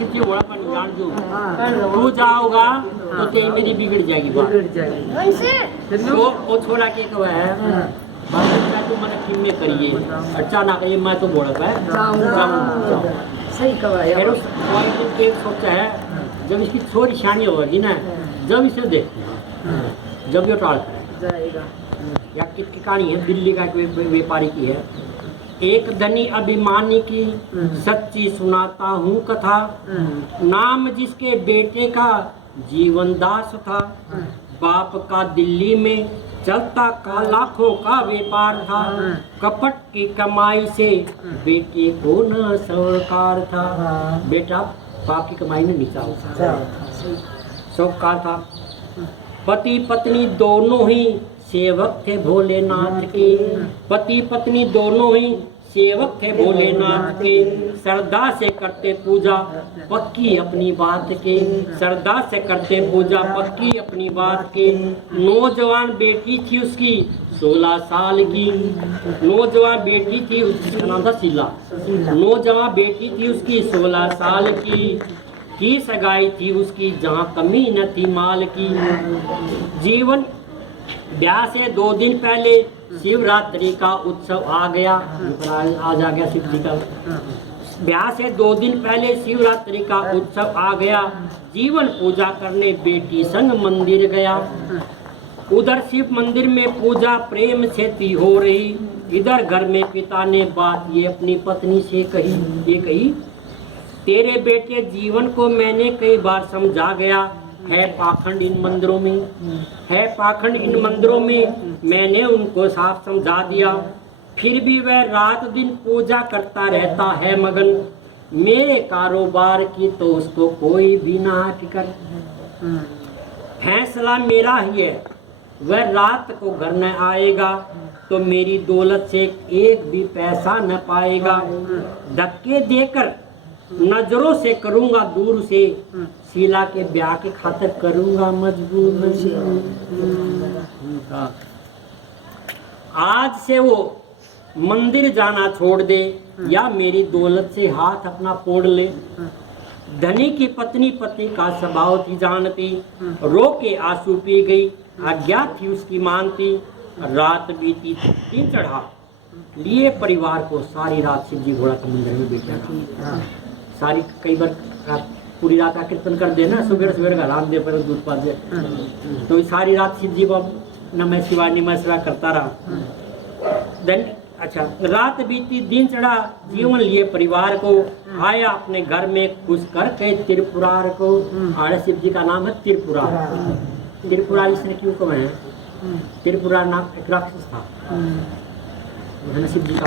शिव जी बड़ा पानी जान दो, तू जाओगा तो तेरी मेरी बिगड़ जाएगी बात। तो वो छोड़ा के कहा है बात तो मैंने किम में करिए अच्छा ना करिए मैं तो बोला है जाऊँ सही कहा यार। फिर सोचा है जब इसकी थोड़ी शानी होगी ना जब इसे देखते जब ये टाल जाएगा। या किसकी कहानी है दिल्ली का एक व्यापारी की है। एक धनी अभिमानी की सच्ची सुनाता हूँ कथा, नाम जिसके बेटे का जीवन दास था, बाप का दिल्ली में चलता का लाखों का व्यापार था, कपट की कमाई से बेटे को न सौकार था। बेटा बाप की कमाई में नीचा होता सौकार था। पति पत्नी दोनों ही सेवक थे भोलेनाथ के, पति पत्नी दोनों ही सेवक थे भोलेनाथ के, श्रद्धा से करते पूजा पक्की अपनी बात के, श्रद्धा से करते पूजा पक्की अपनी बात के। नौजवान बेटी थी उसकी 16 साल की, नौजवान बेटी थी उसका नाम था शीला, नौजवान बेटी थी उसकी 16 साल की सगाई थी उसकी जहाँ कमी न थी माल की। जीवन ब्याह से 2 दिन पहले शिवरात्रि का उत्सव आ गया, आज आ गया शिव जी का। ब्याह से 2 दिन पहले शिवरात्रि का उत्सव आ गया, जीवन पूजा करने बेटी संग मंदिर गया। उधर शिव मंदिर में पूजा प्रेम से थी हो रही, इधर घर में पिता ने बात ये अपनी पत्नी से कही, ये कही तेरे बेटे जीवन को मैंने कई बार समझा गया है पाखंड इन मंदिरों में, है पाखंड इन मंदिरों में, मैंने उनको साफ समझा दिया, फिर भी वह रात दिन पूजा करता रहता है मगन, मेरे कारोबार की तो उसको कोई भी ना फिक्र। फैसला मेरा ही है, वह रात को घर न आएगा तो मेरी दौलत से एक भी पैसा न पाएगा, धक्के देकर नजरों से करूंगा दूर से, शीला के ब्याह के खातिर करूंगा मजबूर। आज से वो मंदिर जाना छोड़ दे या मेरी दौलत से हाथ अपना फोड़ ले। धनी की पत्नी पति का स्वभाव थी जानती, रो के आंसू पी गई, आज्ञा थी उसकी मानती। रात बीती दिन चढ़ा लिए परिवार को, सारी रात शिव जी घोड़ा के मंदिर में बैठा, सारी कई बार पूरी रात का कीर्तन कर देना, सुबह का राम दे पर दूध पा दे, तो सारी रात शिव जी को नमः शिवाय करता रहा। अच्छा रात बीती दिन चढ़ा, जीवन लिए परिवार को, आया अपने घर में खुश कर के त्रिपुरार को। आड़े शिव जी का नाम है त्रिपुरार, त्रिपुरार इसने क्यों कहा है? त्रिपुरार नाम एक राक्षस था, शिव जी का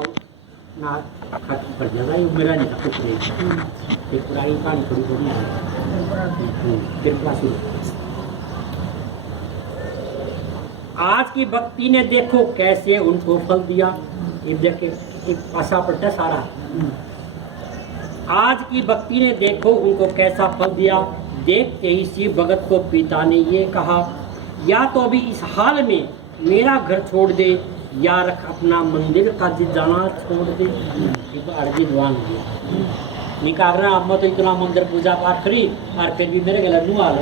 नाम खत्म कर दिया था, ये मेरा नहीं था कुछ नहीं। त्रिपुरा की कहानी थोड़ी थोड़ी है, त्रिपुरासुर। आज की भक्ति ने देखो कैसे उनको फल दिया, ये देखे एक पासा पलटा सारा। आज की भक्ति ने देखो उनको कैसा फल दिया, देखते ही शिव भगत को पिता ने ये कहा, या तो अभी इस हाल में मेरा घर छोड़ दे या रख अपना मंदिर का जाना छोड़ दे। अर्जी दुआन निकालना अब मैं तो इतना मंदिर पूजा पाठ करी और फिर भी मेरे गलत नुआ है।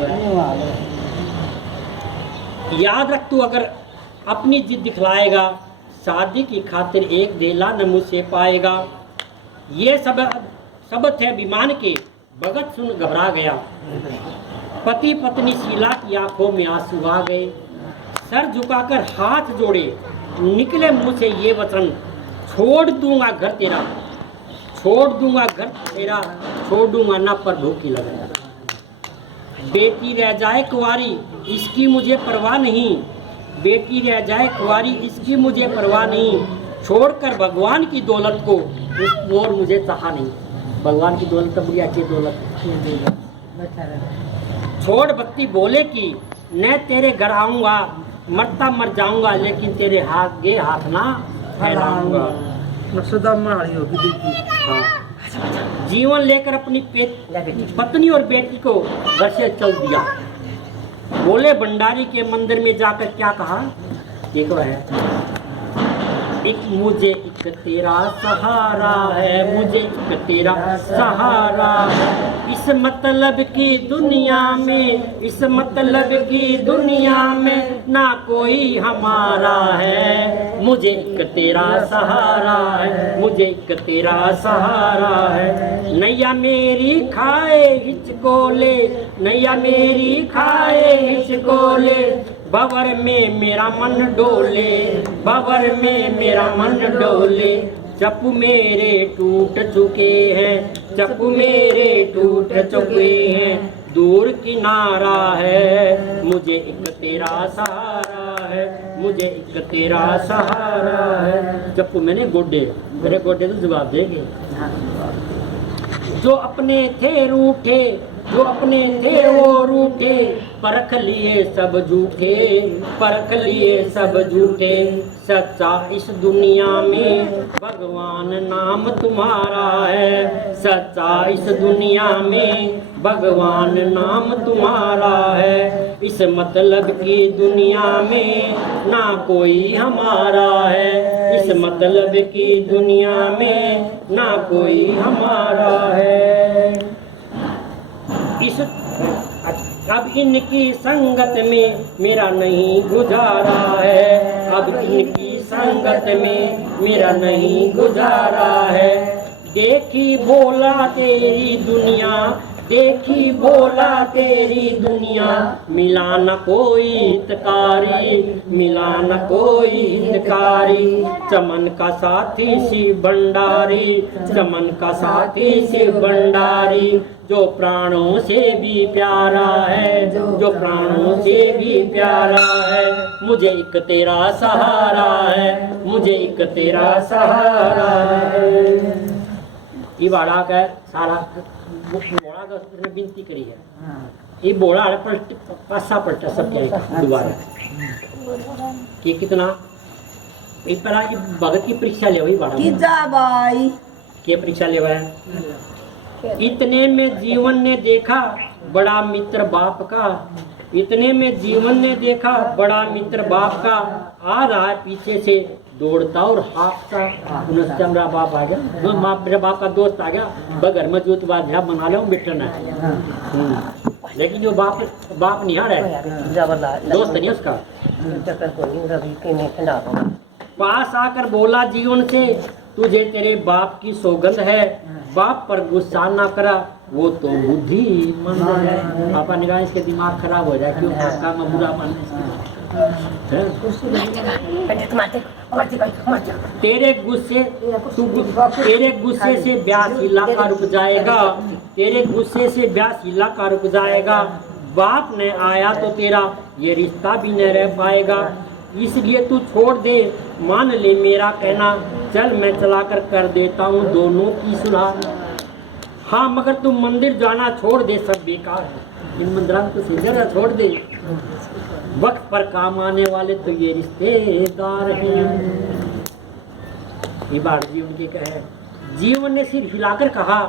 याद रख तू अगर अपनी जिद दिखलाएगा, शादी की खातिर एक देला न मुझसे पाएगा। ये शब्द है विमान के, भगत सुन घबरा गया। पति पत्नी शीला की आंखों में आंसू आ गए, सर झुकाकर हाथ जोड़े, निकले मुंह से ये वचन, छोड़ दूंगा घर तेरा, छोड़ दूंगा घर तेरा, छोड़ दूंगा ना पर भूखी लगा। बेटी रह जाए कुंवारी इसकी मुझे परवाह नहीं, बेटी रह जाए कुंवारी इसकी मुझे परवाह नहीं, छोड़कर भगवान की दौलत को उस और मुझे चाहा नहीं। भगवान की दौलत तो बड़ी अच्छी दौलत। छोड़ भक्ति बोले कि मैं तेरे घर आऊंगा, मरता मर जाऊंगा लेकिन तेरे हाथ गे हाथ ना फैलाऊंगा। हाँ। जीवन लेकर अपनी पत्नी और बेटी को घर से चल दिया। बोले भंडारी के मंदिर में जाकर क्या कहा, देखो है, एक मुझे एक तेरा सहारा है, मुझे एक तेरा सहारा, इस इस मतलब की दुनिया में, इस मतलब की दुनिया में ना कोई हमारा है, मुझे एक तेरा सहारा है, मुझे एक तेरा सहारा है। नैया मेरी खाए हिचको ले, नैया मेरी खाए हिचको ले, भंवर में मेरा मन डोले, भंवर में मेरा मन डोले। चप्पू मेरे टूट चुके हैं, चप्पू मेरे टूट चुके हैं, दूर किनारा है, मुझे एक तेरा सहारा है, मुझे एक तेरा सहारा है। चप्पू मैंने गोडे, मेरे गोडे तो जवाब देंगे। जो अपने थे रूठे, जो अपने थे वो रूठे, परख लिए सब झूठे, परख लिए सब झूठे। सच्चा इस दुनिया में भगवान नाम तुम्हारा है, सच्चा इस दुनिया में भगवान नाम तुम्हारा है। इस मतलब की दुनिया में ना कोई हमारा है, इस मतलब की दुनिया में ना कोई हमारा है। इस अब इनकी संगत में मेरा नहीं गुजारा है, अब इनकी संगत में मेरा नहीं गुजारा है। देखी भोला तेरी दुनिया, देखी भोला तेरी दुनिया, मिला न कोई हितकारी, मिला न कोई हितकारी। चमन का साथी शिव भंडारी, चमन का साथी शिव भंडारी, जो प्राणों से भी प्यारा है, जो प्राणों से भी प्यारा है। मुझे एक तेरा सहारा है, मुझे एक तेरा सहारा है। ये बाड़ा का सारा बोड़ा का उसने विनती करी है। ये बोड़ा पलट पासा पलटा सब क्या दोबारा कि कितना एक पहला की भगत की परीक्षा ले हुई बाड़ा की जा भाई के परीक्षा ले हुआ है। इतने में जीवन ने देखा बड़ा मित्र बाप का, इतने में जीवन ने देखा बड़ा मित्र बाप का, आ रहा है पीछे से दौड़ता और हाँफता। उनसे मेरा बाप आ गया, मेरे बाप का दोस्त आ गया, बगर में जूत बात बना लो बेटना है। लेकिन जो बाप निहार है, दोस्त नहीं उसका। पास आकर बोला जीवन से, तुझे तेरे बाप की सौगंध है, बाप पर गुस्सा ना करा, वो तो बुद्धिमंद है। पापा निगाह इसके दिमाग खराब हो जाए, क्यों का बुरा मानने तेरे गुस्से से ब्यास इलाका रुक जाएगा, तेरे गुस्से से ब्यास इलाका रुक जाएगा। बाप ने आया तो तेरा ये रिश्ता भी न रह पाएगा, इसलिए तू छोड़ दे, मान ले मेरा कहना, चल मैं चलाकर कर देता हूँ दोनों की सुलह। हाँ मगर तू मंदिर जाना छोड़ दे, सब बेकार है, इन मंदिरों को सीधा छोड़ दे, वक्त पर काम आने वाले तो ये रिश्तेदार हैं। ये बात जीवन की कहे, जीवन ने सिर हिलाकर कहा,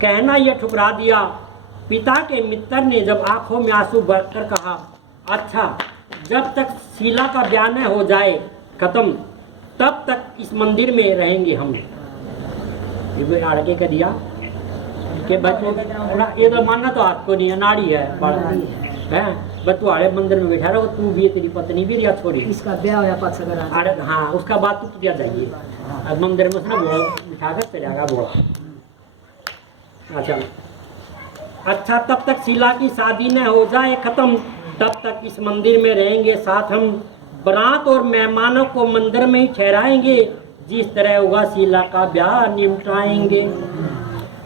कहना यह ठुकरा दिया। पिता के मित्र ने जब आंखों में आंसू भरकर कहा, अच्छा जब तक शीला का ब्याह न हो जाए खत्म, तब तक इस मंदिर में रहेंगे हम। ये आड़के कर दिया कि बच्चों ये तो मानना तो आपको नहीं है, नाड़ी है बतुआड़े मंदिर में बैठा रहो, तू भी तेरी पत्नी भी रिया छोड़ी, इसका ब्याह होया पास अगर अरे हाँ उसका बात तो दिया जाइए। अब मंदिर में उसने बोला बिठा कर चलेगा बोला। अच्छा तब तक शीला की शादी न हो जाए खत्म, तब तक इस मंदिर में रहेंगे साथ हम। बारात और मेहमानों को मंदिर में ही ठहराएंगे, जिस तरह होगा शीला का ब्याह निपटाएंगे।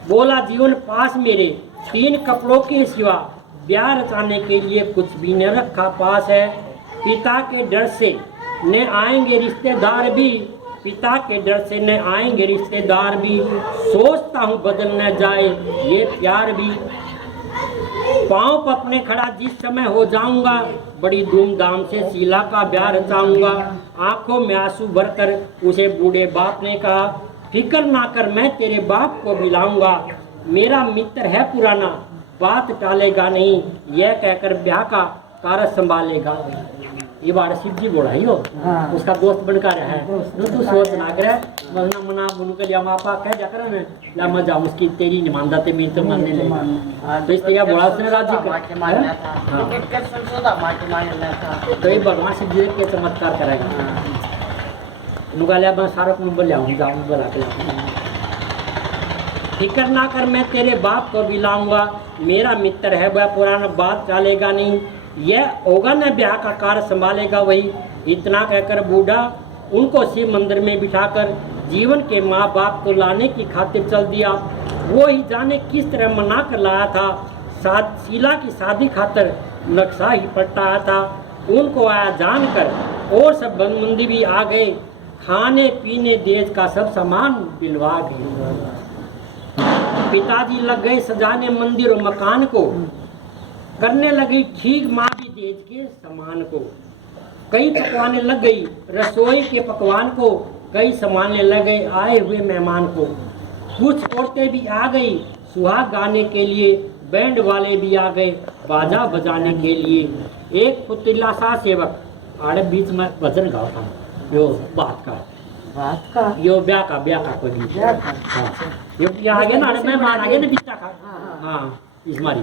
बोला जीवन पास मेरे 3 कपड़ों के सिवा ब्याह रचाने के लिए कुछ भी न रखा पास है। पिता के डर से न आएंगे रिश्तेदार भी, पिता के डर से न आएंगे रिश्तेदार भी, सोचता हूँ बदल न जाए ये प्यार भी। पाँव पर अपने खड़ा जिस समय हो जाऊंगा, बड़ी धूमधाम से शीला का ब्याह रचाऊंगा। आंखों में आंसू भरकर उसे बूढ़े बाप ने कहा, फिक्र ना कर मैं तेरे बाप को मिलाऊंगा, मेरा मित्र है पुराना, बात टालेगा नहीं, यह कहकर ब्याह का कार्य संभालेगा। ये बार शिव जी बोला ही हो, उसका दोस्त बनकर है, तू सोच ना करे बस ना मना बुन के लिया मापा कह जा कर ना ला मजा उसकी तेरी निमानदा ते मेरी तो मानने ले तो इस तरह बड़ा से राजी कर हां के संसोदा माके मानना था तो ये भगवान से जीव के चमत्कार करेगा नुगालिया बस सारा को बोलिया जाऊं बोला के फिक्र ना कर मैं तेरे बाप को भी लाऊंगा मेरा मित्र है वह पुराना बात चलेगा नहीं यह होगा न ब्याह का कार्य संभालेगा वही इतना कहकर बूढ़ा उनको शिव मंदिर में बिठाकर जीवन के माँ बाप को लाने की खातिर चल दिया। वो ही जाने किस तरह मना कर लाया था। शीला की शादी खातिर नक्शा ही पलटाया था। उनको आया जानकर और सब बंदी भी आ गए। खाने पीने देश का सब सामान बिलवा गए। पिताजी लग गए सजाने मंदिर और मकान को, करने लगी ठीक माँ भी देश के सामान को। कई पकवाने लग गई रसोई के पकवान को, कई सामाने लग गए आए हुए मेहमान को। कुछ औरतें भी आ गई सुहाग गाने के लिए, बैंड वाले भी आ गए बाजा बजाने के लिए। एक पुतला सा सेवक आड़े बीच में भजन गाओ था यो बात का यो ब्याह का कोई हाँ यो आ गया ना मेहमान आ गया ना बिस्ता का हाँ इस मारी